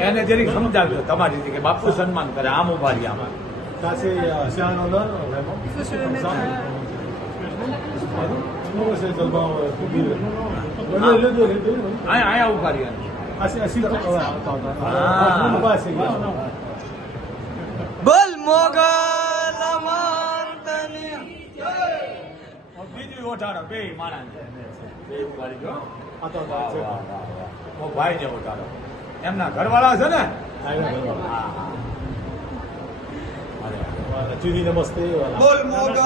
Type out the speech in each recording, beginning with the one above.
એને જરીક સમજાવજો તમારી રીતે કે બાપુ સન્માન કરે આમ ઊભા રહ્યા આમાં euh, euh. અહીંયા ઊભા રહ્યા. Ah. બોલ મોગલ બીજું ઓઢાડો બે માણસ ઓ ભાઈ ને ઓઢાડો એમના ઘરવાળા છે ને Ah. હા અરે voilà. બોલ મોગલ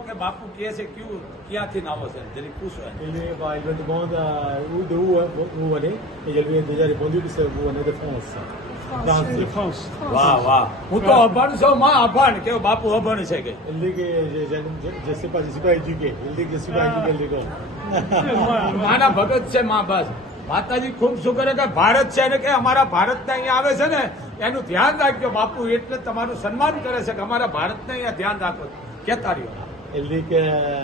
કે બાપુ કહે છે ક્યું ક્યાંથી ના આવો છે જરીક પૂછો એને. Il, est, bah, il me demande euh, où, de où, hein, où vous venez, et je lui ai déjà répondu que c'est- vous venez de France. France. De France. વાહ વાહ હું તો અભણ છું માં અભણ કેવો બાપુ અભણ છે કે Il dit que je, je, je, je sais pas, je suis pas éduqué. Il dit que je suis pas éduqué à l'école. માના ભગત છે માં બસ માતાજી ખૂબ શું કરે કે ભારત છે ને કે અમારા ભારતને અહીંયા આવે છે ને એનું ધ્યાન રાખજો બાપુ એટલે તમારું સન્માન કરે છે કે અમારા ભારતને અહીંયા ધ્યાન રાખો કેતા રહ્યો Il dit que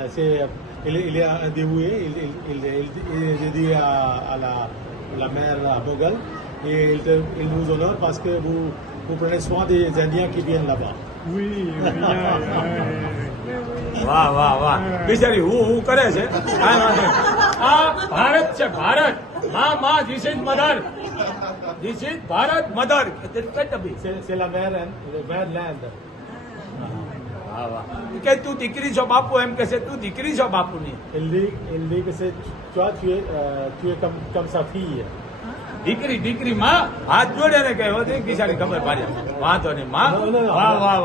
c'est, il, est- il est un dévoué, il, il, il, il, il, dit à, à la, la mère à Bogal, et il, te- il nous honore parce que vous, vous prenez soin des Indiens qui viennent là-bas. Oui, oui, yeah, વાહ વાહ વાહ બિચારી હું હું કરે છે કાંઈ વાંધો નહીં. આ ભારત છે ભારતમાં માં this is mother this is Bharat mother C'est c'est la mère, hein, la mère land. વાહ વાહ કે તું દીકરી છો બાપુ એમ કે છે તું દીકરી છો બાપુની euh, sa fille. દીકરી દીકરી માં હાથ જોડે ને કહ્યું હતી ખબર પાડી વાંધો નહીં માં. વાહ વાહ વાહ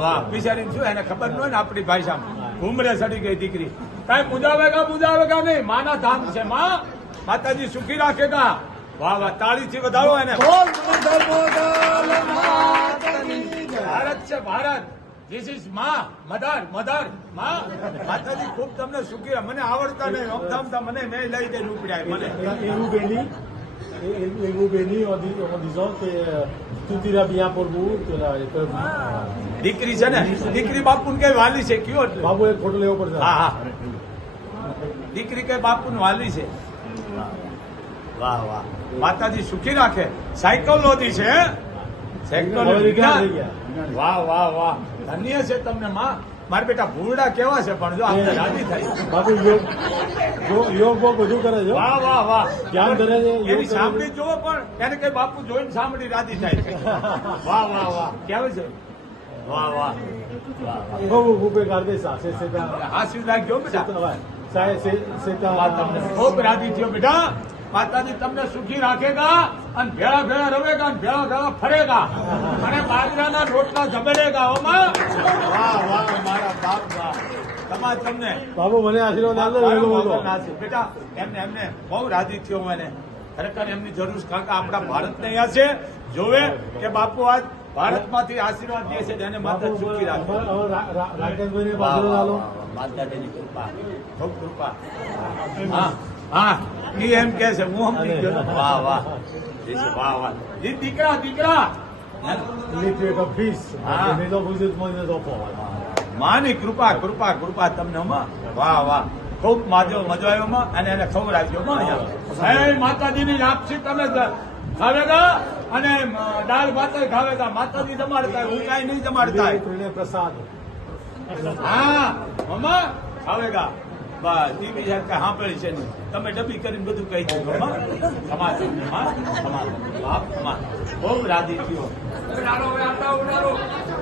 વાહ શું એને ખબર ન હોય ને આપણી ભાષામાં ઘૂમરે સડી ગઈ દીકરી કાંઈ મુજાવેગા મુજાવેગા નહીં માના ધામ છે માં માતાજી સુખી રાખેગા વાહ વાહ તાળીથી વધારો એને. ભારત છે ભારત. ધીસ ઇઝમાં મધર મધરમાં. માતાજી ખૂબ તમને સુખી. મને આવડતા નહીં અમથામથા મને મેં લઈ દઈને ઉપડ્યા મને. એવું બેની et, vous bénit en, disant que tout ira bien pour vous, que là, ils peuvent. દીકરી છે ને? દીકરી બાપુ ને કઈ વાલી છે? કયો એટલે? બાબુ એક ફોટો લેવો પડશે હા હા. દીકરી કઈ બાપુ વાલી છે? વાહ વાહ. માતાજી સુખી રાખે. સાયકોલોજી છે? સાયકોલોજી વાહ વાહ વાહ. ધન્ય છે તમને માં. મારા બેટા ભૂરડા કેવા છે પણ જો આપણે રાજી થાય બાબુ યોગ યોગ બોગ બધું કરે છે વાહ વાહ વાહ. ધ્યાન ધરે છે, એની સાંભળી જોવો પણ એને કઈ બાપુ જોઈને સાંભળી રાજી થાય. છે વાહ વાહ વાહ. કેવું છે? વાહ વાહ. garder ça. C'est c'est un. હાસ્યું રાખજો બેટા. un. તમને ખૂબ રાજી થયો બેટા. માતાજી તમને સુખી રાખેગા અને ભેળા ભેળા રવેગા અને ભેળા ભેળા ફરેગા. અને બાજરાના રોટલા જમેલેગા ઓમાં વાહ વાહ મારા બાપ વાહ. તમારે તમને બાબુ મને આશીર્વાદ. બેટા એમને એમને બહુ રાજી થયો મને ખરેખર એમની જરૂર છે કારણ કે આપણા ભારતને અહીંયા છે. જોવે કે બાપુ આજ ભારતમાંથી આશીર્વાદ દે છે એને માતા સુખી રાખે. માતાજીની કૃપા. ખૂબ કૃપા. હા. હા એ એમ કે છે હું સમજી ગયો. વાહ વાહ વાહ. વાહ જી દીકરા દીકરા. માની કૃપા કૃપા કૃપા તમને વાહ વાહ. ખૂબ માજો મજો આવ્યો માં. અને એને ની માતાજીની લાપસી તમે ખાવેગા અને દાળ ભાત ખાવેગા. માતાજી જમાડતા હું કાંઈ નહીં જમાડતા. પ્રસાદ. હા મમ્મા ખાવેગા. બસ એ બીજા કઈ સાંભળી છે નહીં? તમે ડબ્બી કરીને બધું કહી દો મમ્મા સમાજ હા સમાજ બાપ સમાજ બહુ રાજી થયો.